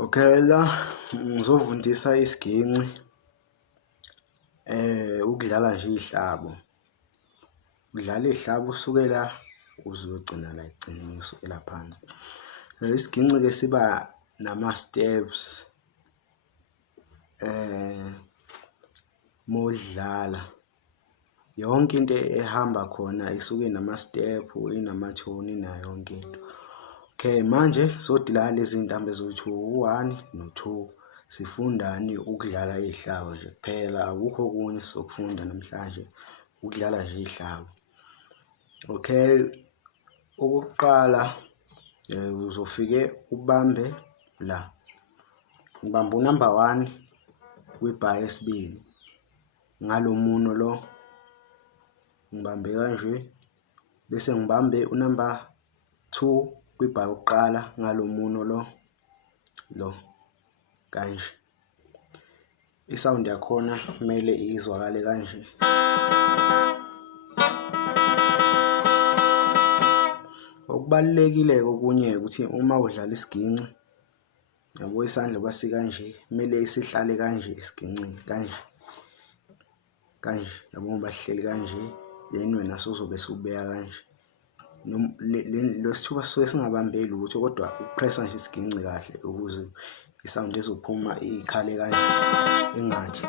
Okay, la ngizofundisa isginci ukudlala nje izihlabo. Udlala izihlabo usukela uzogcina la ekugcineni usukela phansi. Isginci ke siba nama steps modlala yonke into ehamba khona isuke nama step inama tone na yonke into. Okay, manje sodila lezi zintambo ezothi u1 no2 sifundani ukudlala izihlabo nje kuphela, akukho okunye sokufunda namhlanje, ukudlala nje izihlabo. Okay, okokuqala uzofike ubambe la, ngibamba unumber 1 kwibar yesibili ngalo muno lo, ngibambe kanje bese ngibambe unumber 2 kwibar yokuqala ngalo muno lo kanje. Isound yakhona kumele izwakale kanje. Okubalulekile okunye ukuthi uma udlala isiginci yabo isandla basi kanje, kumele isihlale kanje isigincini kanje yabo bahleli kanje, then wena uzobe subeka kanje. Lo sithuba sisuke singabambeli ukuthi kodwa upressa nje isiginci kahle ukuze isound ezophuma ikhale kanje engathi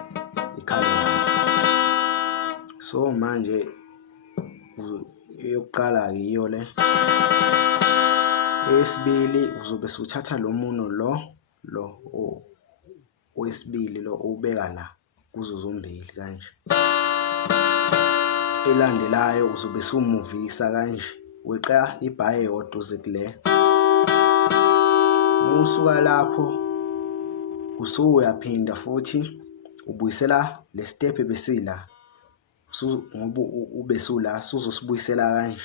ikhale kahle. So manje eyokuqala ke iyo le. Esibili uzobe usuthatha lo muno lo wesibili lo ubeka la kuzo zombili kanje. Elandelayo uzobe usumuvisa kanje, weqa ibar eyodwa uze kule. Musuka lapho usuyaphinda futhi ubuyisela le step ebesila. Ngoba ubesula uzosibuyisela kanje.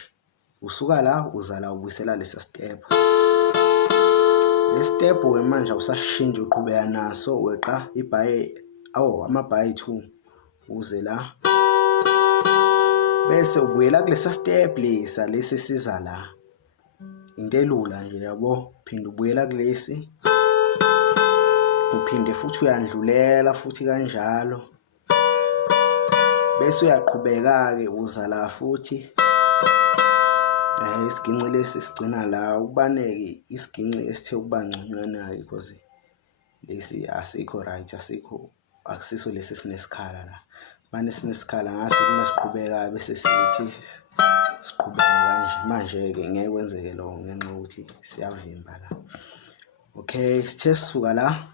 Usuka la uza la ubuyisela lesa step. Le step we manje usashintsha uqhubeka naso, weqa ibar amabar 2 uze la. Bese ubuyela kulesa step lesa siza la. Into elula nje yabo, phinda ubuyela kulesi. Uphinde futhi uyandlulela futhi kanjalo. Bese uyaqhubeka ke uza la futhi. Isiginci lesi sigcina la, ukubaneke isiginci esithe ukuba ngconywana because lesi asikho right, akusiso lesi sinesikhala la. Manje sinesikhala ngase kumasiqhubeka bese sithi siqhubeka kanje. Manje ke ngeke kwenzeke lo ngenxa ukuthi siyavimba la. Okay, sithe sisuka la.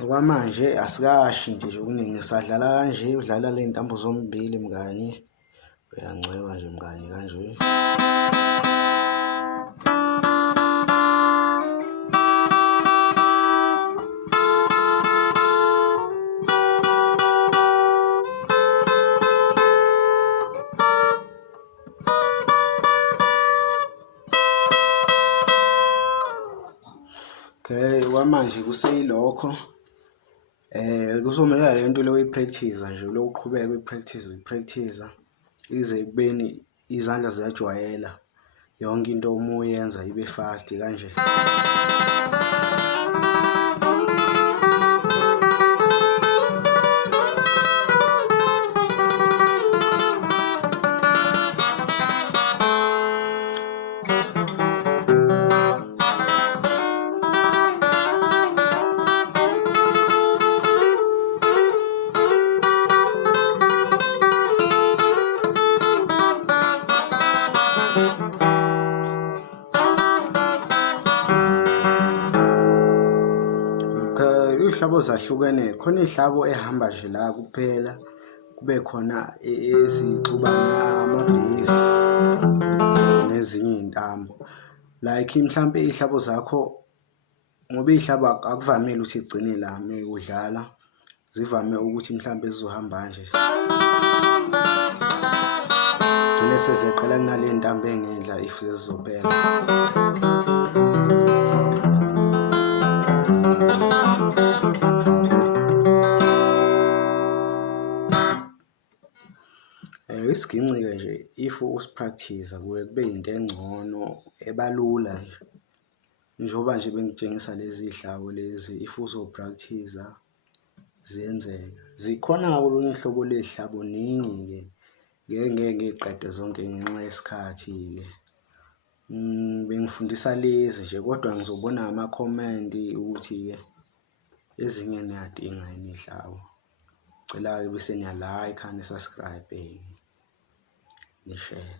Okwamanje asikashintshe nje okuningi, sadlala kanje, udlala le ntambo zombili mngani. Uyangcweba nje mngani kanje. Okay, kwamanje kuseyilokho. Kuzomela lento le uyipractice nje, lo uqhubeka uyipractice ize kubeni izandla ziyajwayela yonke into uma uyenza ibe fast kanje. Izihlabo zahlukene, khona izihlabo ehamba nje la kuphela, kube khona ezixubana amabhezi nezinye intambo. Like mhlambe izihlabo zakho ngoba izihlabo akuvamile ukuthi igcine la mekudlala, zivame ukuthi mhlambe zizohamba nje gcine sezeqela kunale ntambo engendla if sezizophela. Isiginci-ke nje if usipractice kuye kube into engcono ebalula nje. Njengoba nje bengitshengisa lezi hlabo lezi, if uzopractice ziyenzeka. Zikhona kolunye uhlobo lezihlabo ningi-ke, ngeke ngiqede zonke ngenxa yesikhathi-ke. Bengifundisa lezi nje kodwa ngizobona ama-comment ukuthi-ke ezinye niyadinga yini ihlabo. Cela-ke bese niya-like, ni-subscribe, ni-share.